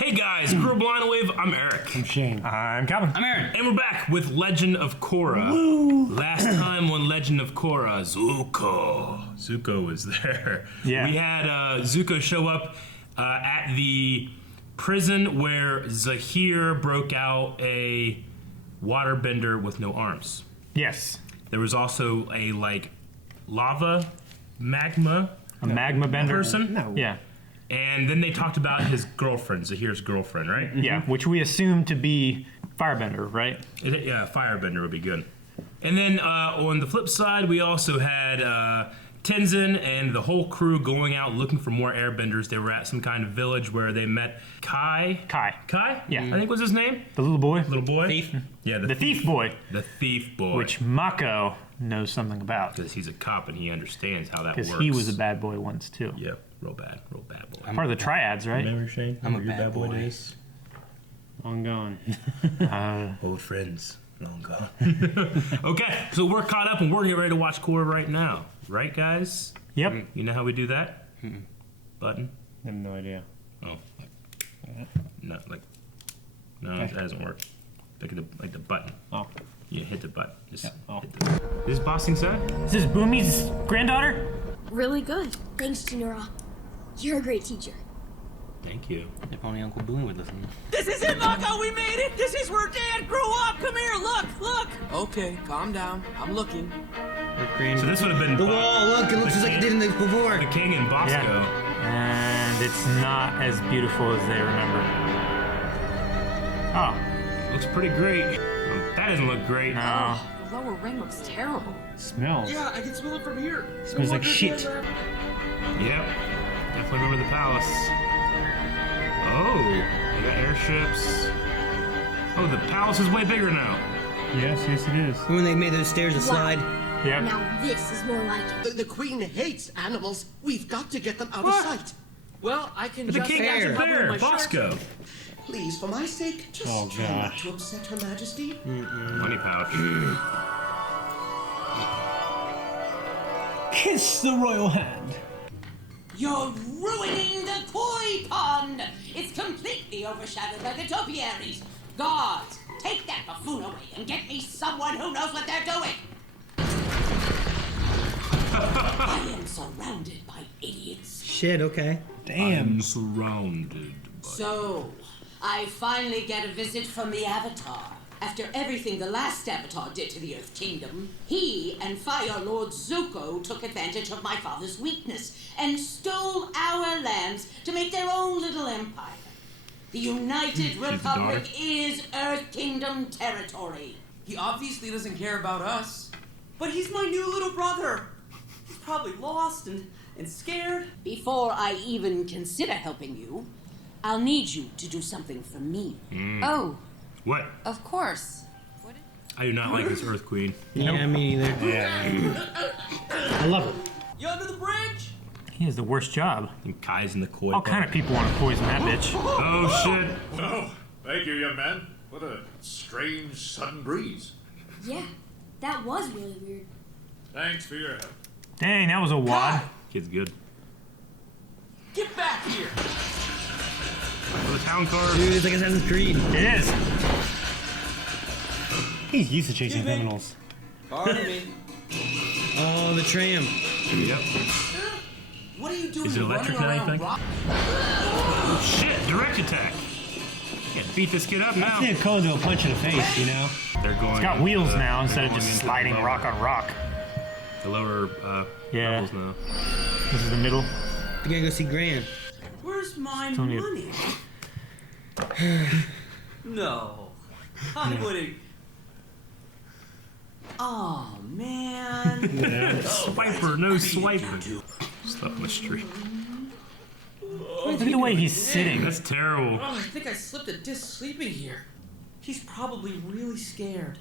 Hey guys, Crew Blind Wave, I'm Eric. I'm Shane. I'm Calvin. I'm Aaron. And we're back with Legend of Korra. Woo! Last time on Legend of Korra, Zuko was there. Yeah. We had Zuko show up at the prison where Zahir broke out a waterbender with no arms. Yes. There was also a, magma A magma bender. person. No. Yeah. And then they talked about his girlfriend, Zahir's girlfriend, right? Yeah, which we assume to be Firebender, right? Yeah, Firebender would be good. And then on the flip side, we also had Tenzin and the whole crew going out looking for more airbenders. They were at some kind of village where they met Kai. Kai. Yeah, I think was his name. The little boy. Little boy. Thief. Yeah, The thief boy. The thief boy. Which Mako knows something about. Because he's a cop and he understands how that works. Because he was a bad boy once, too. Yeah, real bad boy. Part of the triads, right? Remember, Shane? I'm a Remember your bad boy. days? Long gone. Old friends, long gone. Okay, so we're caught up and we're getting ready to watch Korra right now. Right, guys? Yep. You know how we do that? Button? I have no idea. Oh. No, that doesn't work. Like the button. Oh. You hit the button. Just Oh. hit the Is this Bossing set? Is this Boomy's granddaughter? Really good. Thanks, Jinora. You're a great teacher. Thank you. If only Uncle Boone would listen. This is it, Mako! We made it! This is where Dad grew up! Come here, look! Okay, calm down. I'm looking. So this would have been The wall, look, it looks just like it did in the before. the King and Bosco. And it's not as beautiful as they remember. Oh, Looks pretty great. That doesn't look great. no. The lower ring looks terrible. Smells. Yeah, I can smell it from here. Smells like shit. Yep. Definitely remember the palace. Oh, they got airships. Oh, the palace is way bigger now. Yes, it is. When they made those stairs a slide. Yep. Now this is more like it. The queen hates animals. We've got to get them out of sight. Well, I can The just king imagine is how there. my shirt- Bosco. Please, for my sake, just Oh, try not gosh. to upset her majesty. Money pouch. Kiss the royal hand. You're ruining the koi pond! It's completely overshadowed by the topiaries. Guards, take that buffoon away and get me someone who knows what they're doing! I am surrounded by idiots. Shit, okay. Damn. I'm surrounded. So, I finally get a visit from the Avatar. After everything the last Avatar did to the Earth Kingdom, he and Fire Lord Zuko took advantage of my father's weakness and stole our lands to make their own little empire. The United Republic is Earth Kingdom territory. He obviously doesn't care about us. But he's my new little brother. He's probably lost and scared. Before I even consider helping you, I'll need you to do something for me. Oh, What? of course. I do not like this Earth Queen. Yeah, me neither. I love it. You under the bridge? He has the worst job. And Kai's in the koi. All kind of people want to poison that bitch. Oh shit! Oh, thank you, young man. What a strange sudden breeze. Yeah, that was really weird. Thanks for your help. Dang, that was a wad. Kid's good. Get back here! For the town car. Dude, it's like Assassin's Creed. It is. He's used to chasing criminals. Pardon me. Oh, the tram. Yep. What are you doing Is it electric running now, you around think? rock- Oh, shit! Direct attack. Can't beat this kid up now. I think it called to a punch in the face, you know? They're going. It's got wheels now instead of going just into sliding the rock on rock. The lower Yeah. levels now. This is the middle. You gotta go see Gran. Where's my only a- money? No. I wouldn't. Oh, man. Swiper, no swiping. Stuff on the street. Look at the way he's sitting. That's terrible. Oh, I think I slipped a disc sleeping here. He's probably really scared.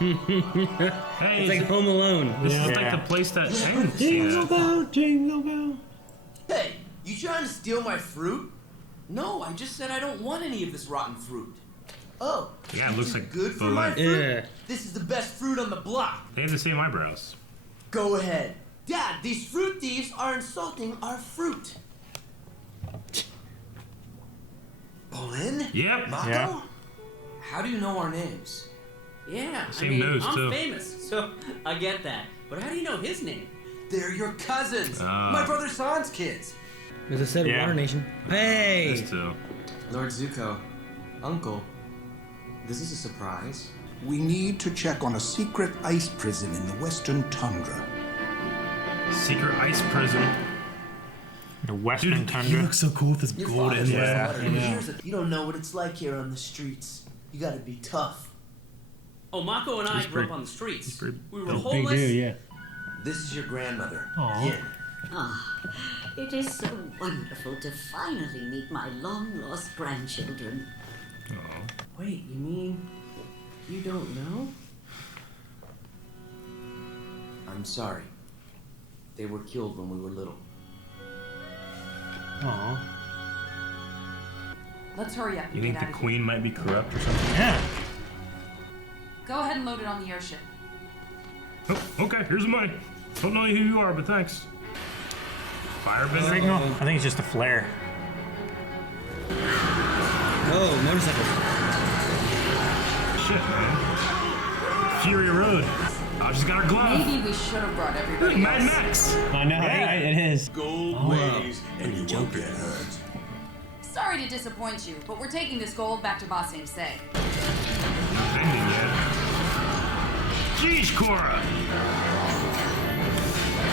Hey, It's like Home Alone. this is Yeah. like the place that ends. Jingle bell, jingle bell. Hey, you trying to steal my fruit? No, I just said I don't want any of this rotten fruit. Oh, Yeah, it looks like good for both. my fruit? Yeah. This is the best fruit on the block. They have the same eyebrows. Go ahead. Dad, these fruit thieves are insulting our fruit. Yep. Yeah. How do you know our names? Yeah, Same nose, I'm too. famous, so I get that. But how do you know his name? They're your cousins. Ah. My brother San's kids. As I said, Yeah. Water Nation. Hey! These two. Lord Zuko, Uncle, this is a surprise. We need to check on a secret ice prison in the western tundra. Secret ice prison. The Western Dude, he Tundra. looks so cool with his Your gold father's inlay. Yeah. letter. Here's a- You don't know what it's like here on the streets. You gotta be tough. Oh, Mako and I He's grew pretty- up on the streets. he's pretty We were big Big homeless. dude, yeah. This is your grandmother, Aw. Yin. Ah, it is so wonderful to finally meet my long-lost grandchildren. Wait, you mean you don't know? I'm sorry. They were killed when we were little. Aw. Let's hurry up. You and think get the out of queen might be corrupt or something? Yeah. here. Go ahead and load it on the airship. Oh, okay, here's the money. Don't know who you are, but thanks. Firebender? Signal? I think it's just a flare. Whoa, motorcycles. Shit, man. Fury Road. Oh, she's got her glove. Maybe we should have brought Look, everybody Mad else. Max. I know, Hey. right? It is. Gold ways, and you won't get hurt. Sorry to disappoint you, but we're taking this gold back to Ba Sing Se. Ending yet. Jeez, Korra.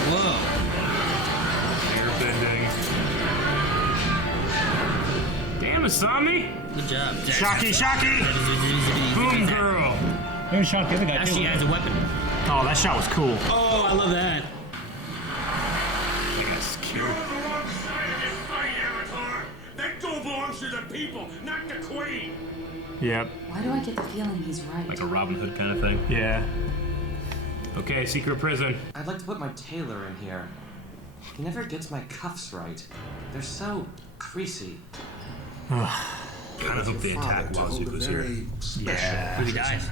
Whoa. Airbending. Damn, Asami. Good job. Shocky! Boom, girl. They would shot the other guy, Now too. she has a weapon. Oh, that shot was cool. Oh, I love that. That's cute. That gold belongs to the people, not the queen. Yep. Why do I get the feeling he's right? Like a Robin Hood kind of thing. Yeah. Okay, secret prison. I'd like to put my tailor in here. He never gets my cuffs right. They're so creasy. Kind of hope they attack while Hold a Zuko's here. very special Yeah. He dies.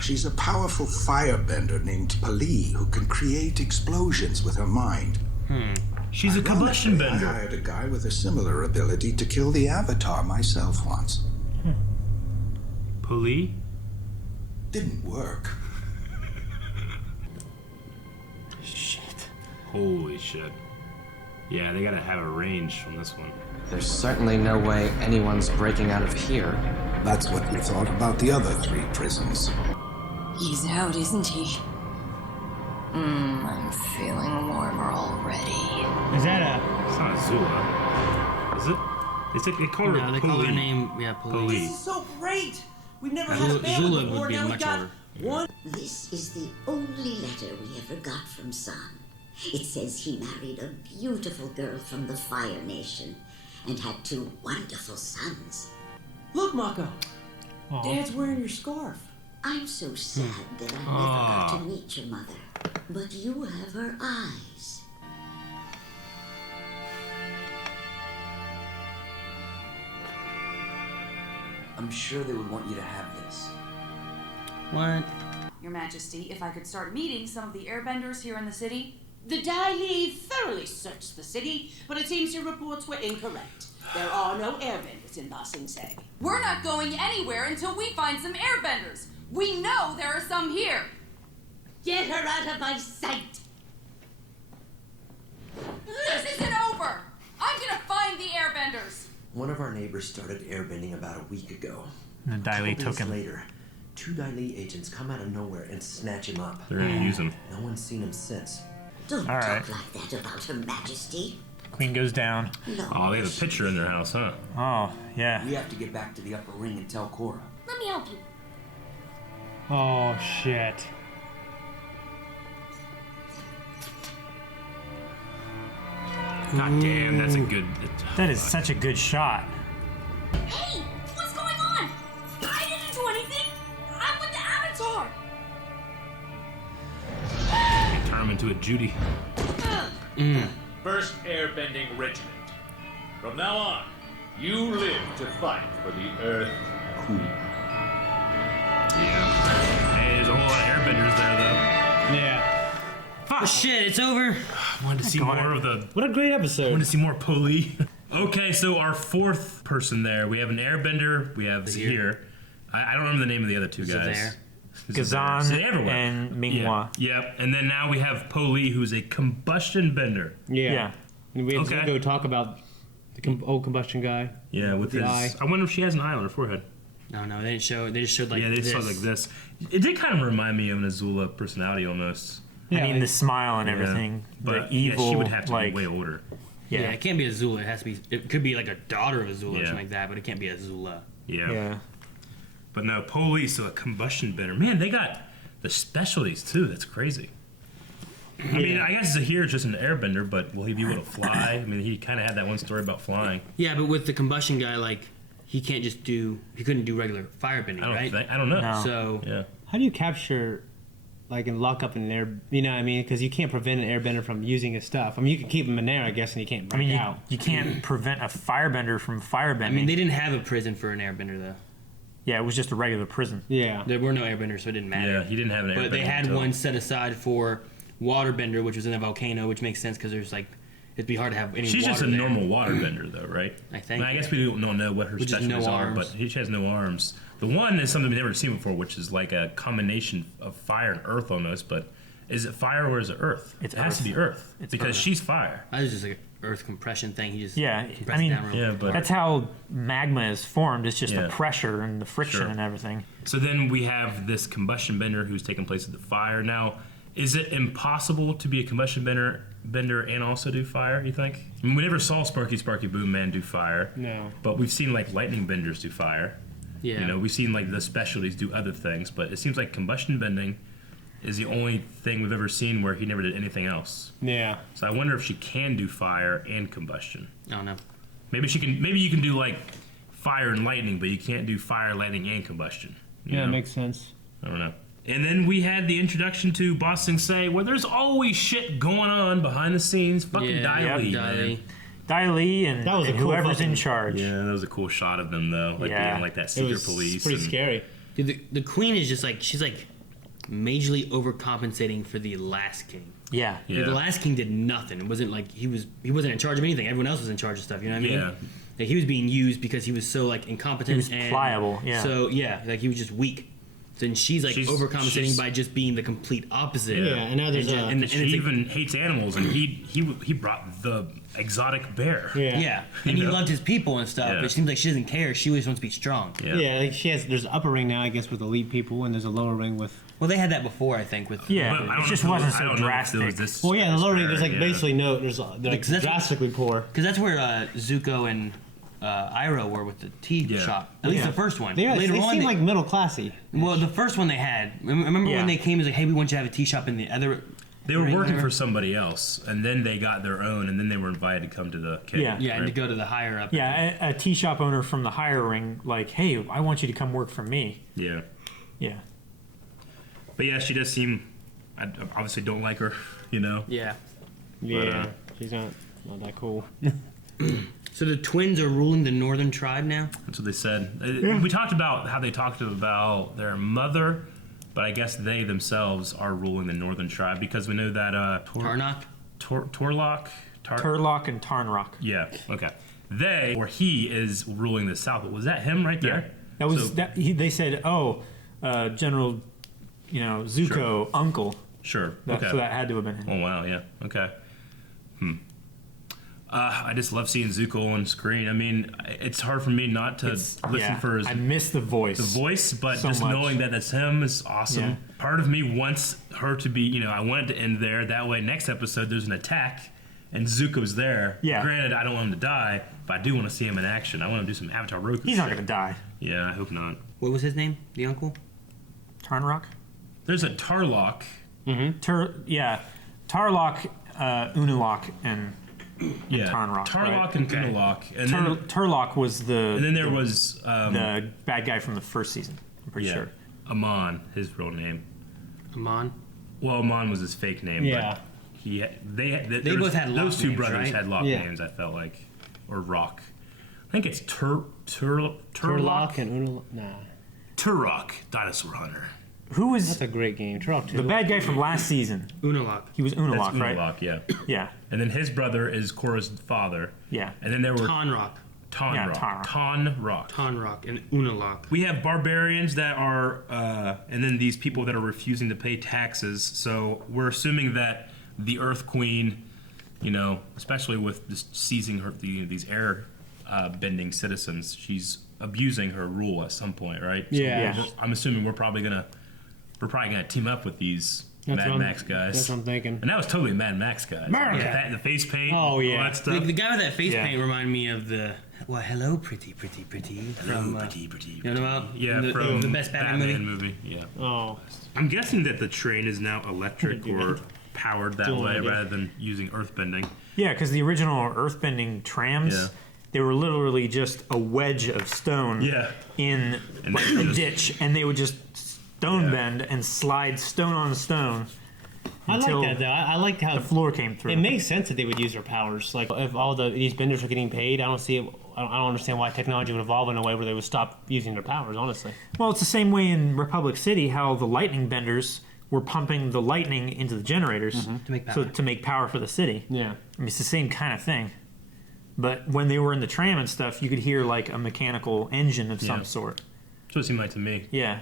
She's a powerful firebender named Pali who can create explosions with her mind. She's a combustion Ironically, bender. I hired a guy with a similar ability to kill the Avatar myself once. Puli? Didn't work. Shit. Holy shit. Yeah, they gotta have a range on this one. There's certainly no way anyone's breaking out of here. That's what we thought about the other 3 prisons. He's out, isn't he? I'm feeling warmer already. Is that It's not Azula. Is it? It's like they call her No, they call her Puli. name, yeah, police. This is so great. We've never had a Zula family would before. be Now we much got older. one. This is the only letter we ever got from San. It says he married a beautiful girl from the Fire Nation and had 2 wonderful sons. Look, Mako. Aw. Dad's wearing your scarf. I'm so sad that I never got to meet your mother, but you have her eyes. I'm sure they would want you to have this. What? Your Majesty, if I could start meeting some of the airbenders here in the city. The Dai Li thoroughly searched the city, but it seems your reports were incorrect. There are no airbenders in Ba Sing Se. We're not going anywhere until we find some airbenders. We know there are some here. Get her out of my sight! This isn't over. I'm gonna find the airbenders. One of our neighbors started airbending about a week ago. And the Dai Li Couple took days him. later, 2 Dai Li agents come out of nowhere and snatch him up. They're gonna use him. No one's seen him since. Don't All talk right. like that about Her Majesty. Queen goes down. No. Oh, they have a picture in their house, huh? Oh, yeah. We have to get back to the upper ring and tell Korra. Let me help you. Oh, shit. God damn, that's a good. That is such a good shot. Hey, what's going on? I didn't do anything. I'm with the Avatar. Turn him into a Judy. First Airbending Regiment. From now on, you live to fight for the Earth Queen. Yeah. Hey, there's a whole lot of airbenders there, though. Yeah. Oh shit, it's over. I wanted to see more of the. What a great I episode. wanted to see more Puli. Okay, so our fourth person there, we have an airbender, we have Zahir. I don't remember the name of the other two guys. Gazan So they're everywhere. and Minghua. Yep, and then now we have Po Li, who's a combustion bender. Yeah. And we have Okay. Zuko talk about the old combustion guy. Yeah, with the his eye. I wonder if she has an eye on her forehead. No, they didn't show. They just showed like Yeah, they this. saw like this. It did kind of remind me of an Azula personality almost. I mean, the smile and Yeah. everything. But the evil, she would have to like, be way older. Yeah. it can't be Azula. It has to be. It could be like a daughter of Azula or Yeah. something like that, but it can't be Azula. Yeah. But no, Po Li, so a combustion bender. Man, they got the specialties too. That's crazy. I mean, I guess Zahir is just an airbender, but will he be able to fly? I mean, he kind of had that one story about flying. Yeah, but with the combustion guy, like he can't just do. He couldn't do regular firebending, right? I don't know. No. So Yeah. How do you capture, like, and lock up an air? You know what I mean? Because you can't prevent an airbender from using his stuff. I mean, you can keep him in there, I guess, and he can't I break mean, out. you can't prevent a firebender from firebending. I mean, they didn't have a prison for an airbender though. Yeah, it was just a regular prison. Yeah. There were no airbenders, so it didn't matter. Yeah, he didn't have an airbender. But they had until- one set aside for waterbender, which was in a volcano, which makes sense because there's like it'd be hard to have any. She's water just a there. normal waterbender, though, right? I think. I guess we don't know what her Which is specialties no are, arms. but she has no arms. The one is something we've never seen before, which is like a combination of fire and earth almost. But is it fire or is it earth? It's it has to earth. be earth It's because earth. she's fire. I was just like an earth compression thing. He just Yeah, compressed I mean, it down real Yeah, quick. but that's how magma is formed. It's just Yeah. the pressure and the friction Sure. and everything. So then we have this combustion bender who's taking place at the fire. Now, is it impossible to be a combustion bender and also do fire, you think? I mean, we never saw Sparky Boom Man do fire. No. But we've seen like lightning benders do fire. Yeah. You know, we've seen like the specialties do other things, but it seems like combustion bending is the only thing we've ever seen where he never did anything else. Yeah. So I wonder if she can do fire and combustion. I don't know. Maybe she can. Maybe you can do like fire and lightning, but you can't do fire, lightning, and combustion. You Yeah, know? it makes sense. I don't know. And then we had the introduction to Ba Sing Se, where there's always shit going on behind the scenes. Fucking Yeah, Dai Li, Dai man. Li. Dai Li and, That was a and cool whoever's fucking- in charge. Yeah, that was a cool shot of them though, like Yeah. being like that It secret was police. pretty and- scary. Dude, the queen is just like she's like majorly overcompensating for the last king. Yeah. Like, Yeah. the last king did nothing. It wasn't like he wasn't in charge of anything. Everyone else was in charge of stuff. You know what I mean? Yeah. Like he was being used because he was so like incompetent. He was and pliable, yeah. So yeah, like he was just weak. Then she's like overcompensating she's- by just being the complete opposite. Yeah, and now there's and She it's like- even hates animals, and he brought the exotic bear. yeah, and You he know? loved his people and stuff. Yeah. But it seems like she doesn't care. She always wants to be strong. Yeah, like there's an upper ring now, I guess, with elite people, and there's a lower ring with. Well, they had that before, I think. With Yeah, But I don't it know just if wasn't I so don't know if there drastic. was this- Well, yeah, the lower ring, there's like yeah. basically no, they're like Because that's- drastically poor. Because that's where Zuko and Iroh were with the tea Yeah. shop. At least Yeah. the first one. They Later on, seem like middle classy. well, the first one they had. Remember Yeah. when they came? It was like, hey, we want you to have a tea shop in the other. They were ring working there? for somebody else, and then they got their own, and then they were invited to come to the cave. Yeah. Yeah, and to right? go to the higher up. Yeah, a tea shop owner from the higher ring, like, hey, I want you to come work for me. Yeah. Yeah. But yeah, she does seem. I obviously don't like her, you know. Yeah. Yeah, she's not that cool. So the twins are ruling the northern tribe now. That's what they said. We talked about how they talked about their mother, but I guess they themselves are ruling the northern tribe because we know that Tarnak. Torlock. Turlock and Tarnrock. Yeah. Okay. They or he is ruling the south. Was that him right there? Yeah. That was So- that. They said, "Oh, General, Zuko, Sure. uncle." Sure. That, Okay. So that had to have been him. Oh wow. Yeah. Okay. I just love seeing Zuko on screen. I mean, it's hard for me not to listen for his I miss the voice. but so just much. knowing that that's him is awesome. Yeah. Part of me wants her to be, I want it to end there. That way, next episode, there's an attack and Zuko's there. Yeah. Granted, I don't want him to die, but I do want to see him in action. I want him to do some Avatar Roku. He's not shit. going to die. Yeah, I hope not. What was his name? The uncle? Tarnrock. There's a Tarlock. Tarlock, Unalak, and Yeah, Tarnrock. Tarlock right? and Unalak. And then, Turlock was and then there was the bad guy from the first season. I'm pretty sure. Amon, his real name. Amon. Well, Amon was his fake name. Yeah. But they both had those lock two names, brothers right? had lock Yeah. names. I felt like, or Rock. I think it's Turlock Turlock and Unal. Nah. Turrock, dinosaur hunter. Who was That's a great game. Turok 2. the bad guy from last season? Unalaq. He was Unalaq, That's right? Unalaq, yeah. Yeah. And then his brother is Korra's father. Yeah. And then there were Tonrock. Tonrock and Unalaq. We have barbarians that are, and then these people that are refusing to pay taxes. So we're assuming that the Earth Queen, you know, especially with just seizing these air bending citizens, she's abusing her rule at some point, right? Yeah. So I'm assuming we're probably gonna team up with these Mad Max guys. That's what I'm thinking. And that was totally Mad Max guys. America. The face paint. Oh, yeah. All that stuff. The guy with that face paint reminded me of the hello, pretty. From pretty. You know about? Yeah, from the best Batman movie. Yeah. Oh. I'm guessing that the train is now electric or powered that way rather than using earthbending. Yeah, because the original earthbending trams, they were literally just a wedge of stone in like a ditch, and they would just stone bend and slide stone on stone. I like that though. I like how the floor came through. It makes sense that they would use their powers. Like if all these benders are getting paid, I don't understand why technology would evolve in a way where they would stop using their powers. Honestly. Well, it's the same way in Republic City how the lightning benders were pumping the lightning into the generators to make power for the city. Yeah. I mean, it's the same kind of thing. But when they were in the tram and stuff, you could hear like a mechanical engine of some sort. That's what it seemed like to me. Yeah.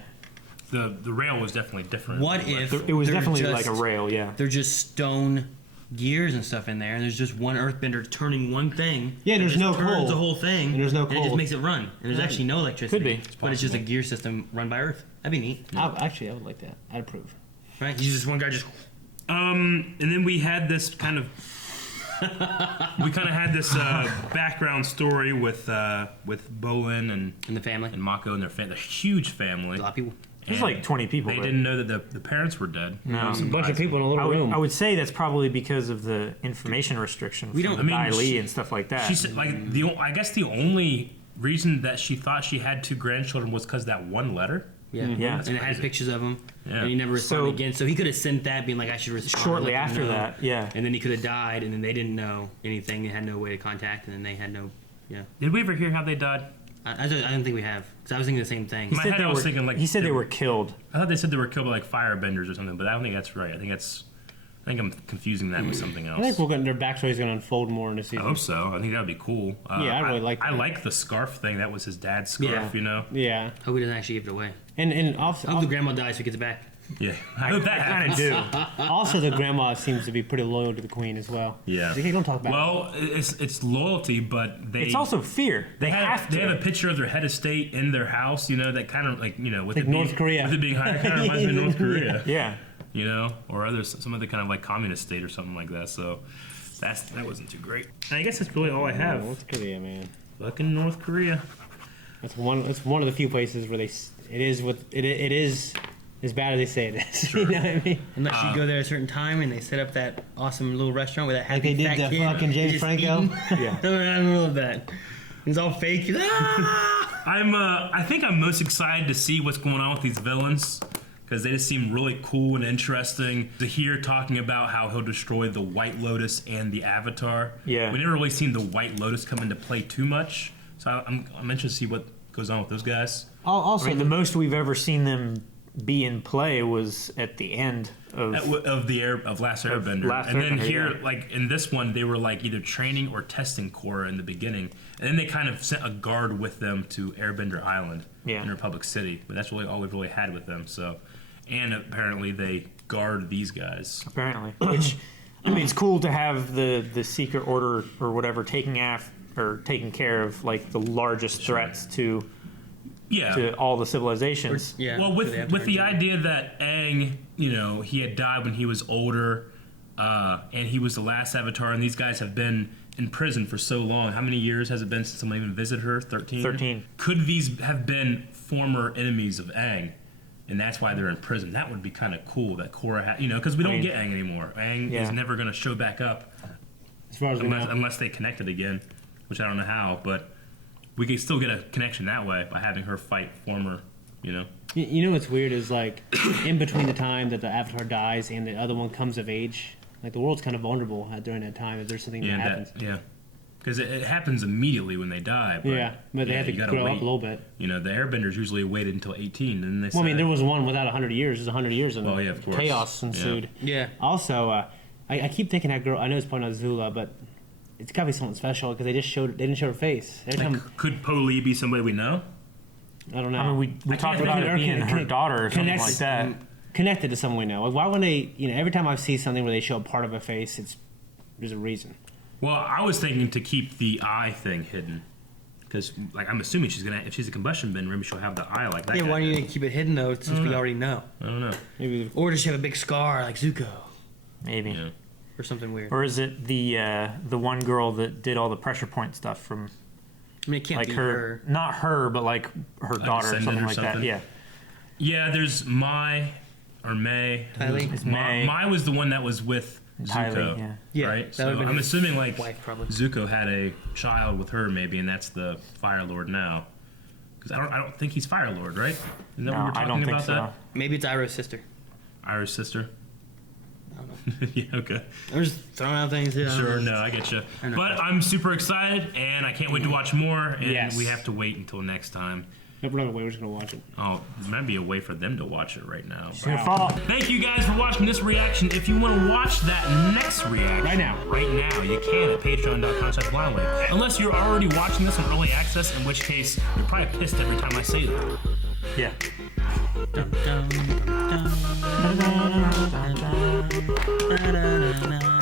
The rail was definitely different. What if it was definitely like a rail? Yeah. They're just stone gears and stuff in there, and there's just one earthbender turning one thing. Yeah, and there's it no turns coal. the whole thing. And there's no And it coal. just makes it run. And there's actually no electricity. Could be. But it's just a gear system run by Earth. That'd be neat. I would like that. I'd approve. Right? He's just one guy just. And then we had this kind of. Background story with Bolin and the family and Mako and their family, a huge family. A lot of people. There's like 20 people. They didn't know that the parents were dead. No, a bunch of people in a little room. I would say that's probably because of the information restriction from Dai Li and stuff like that. She said, like I guess the only reason that she thought she had 2 grandchildren was because that one letter. Yeah, Yeah. and it had pictures of him, Yeah. and he never responded So- again. So he could have sent that, being like, "I should respond." Shortly let them after know. that, yeah. And then he could have died, and then they didn't know anything. They had no way to contact, and then they had no. Yeah. Did we ever hear how they died? I don't think we have, because I was thinking the same thing. In my head, I was thinking like he said they were killed. I thought they said they were killed by like firebenders or something, but I don't think that's right. I think I'm confusing that with something else. I think their backstory is going to unfold more in this I season. hope so. I think that would be cool. Yeah, I really like that. I like the scarf thing. That was his dad's scarf, you know? Yeah. Hope he doesn't actually give it away. And I hope the grandma dies so he gets it back. Yeah, I hope that kind of happens. do. Also, the grandma seems to be pretty loyal to the queen as well. Yeah. Okay, don't talk about Well, it's loyalty, but It's also fear. They have to. They have a picture of their head of state in their house, you know, that kind of like, you know, with Like it being, North Korea. With it being higher, kind of reminds me of North Korea. Yeah. You know, or some other kind of like communist state or something like that. So that wasn't too great. And I guess that's really all I have. North Korea, man. Fucking North Korea. That's one of the few places where it is as bad as they say it is. You know what I mean? Unless you go there at a certain time and they set up that awesome little restaurant with that happy Like they did fat the kid fucking James just Franco? eating. Yeah. I don't love that. It's all fake. I think I'm most excited to see what's going on with these villains because they just seem really cool and interesting. To hear talking about how he'll destroy the White Lotus and the Avatar. Yeah. We never really seen the White Lotus come into play too much, so I'm interested to see what goes on with those guys. Also, I mean, the most we've ever seen them be in play was at the end of Last Airbender. Last And then Airbender, here, yeah. like in this one, they were like either training or testing Korra in the beginning, and then they kind of sent a guard with them to Airbender Island in Republic City. But that's really all we've really had with them. So, and apparently they guard these guys. Apparently, which I mean, it's cool to have the secret order or whatever taking care of like the largest threats to all the civilizations. Well, with the idea that Aang, you know, he had died when he was older, and he was the last Avatar, and these guys have been in prison for so long. How many years has it been since someone even visited her? 13? 13. Could these have been former enemies of Aang? And that's why they're in prison. That would be kind of cool that Korra had, you know, because we don't get Aang anymore. Aang is never going to show back up as far as unless they connected again, which I don't know how, but we could still get a connection that way by having her fight former, you know. You know what's weird is like in between the time that the Avatar dies and the other one comes of age, like the world's kind of vulnerable during that time if there's something that happens. Because it happens immediately when they die. But, but they have to you gotta grow wait. up a little bit. You know, the airbenders usually waited until 18, and then they Well, I mean, there was one without 100 years. There's 100 years, and of course. chaos ensued. Yeah. Also, I keep thinking that girl. I know it's probably not Zula, but it's got to be something special because they didn't show her face. Every time, Could Po Lee be somebody we know? I don't know. I mean, we talked about it being her daughter or something like that. Connected to someone we know. Like, why wouldn't they? You know, every time I see something where they show a part of a face, there's a reason. Well, I was thinking to keep the eye thing hidden. Because, like, I'm assuming if she's a combustion bender, maybe she'll have the eye like that. Yeah, guy why do you did. need to keep it hidden though? Since we already know. I don't know. Maybe. Or does she have a big scar like Zuko? Maybe. Yeah. Or something weird. Or is it the one girl that did all the pressure point stuff from? I mean, it can't like be her. Not her, but like her daughter or something like that. Yeah. Yeah, there's Mai or May. Tylee? It's May. Mai was the one that was with Zuko. Tylee, yeah. Right? that So would've been I'm his assuming like wife, probably. Zuko had a child with her maybe, and that's the Fire Lord now. Because I don't think he's Fire Lord, right? Isn't that what we're talking about? That Maybe it's Iroh's sister. Iroh's sister. I don't know. Yeah, okay. I'm just throwing out things here. Sure, no, I get you. But I'm super excited, and I can't wait to watch more. And we have to wait until next time. No, we're not we're just gonna watch it. Oh, there might be a way for them to watch it right now. Wow. Thank you guys for watching this reaction. If you want to watch that next reaction right now, you can at patreon.com/blindwave. Unless you're already watching this on early access, in which case you're probably pissed every time I say that. Yeah. Dun, dun, dun, dun, dun, dun, dun, dun, dun, dun, dun.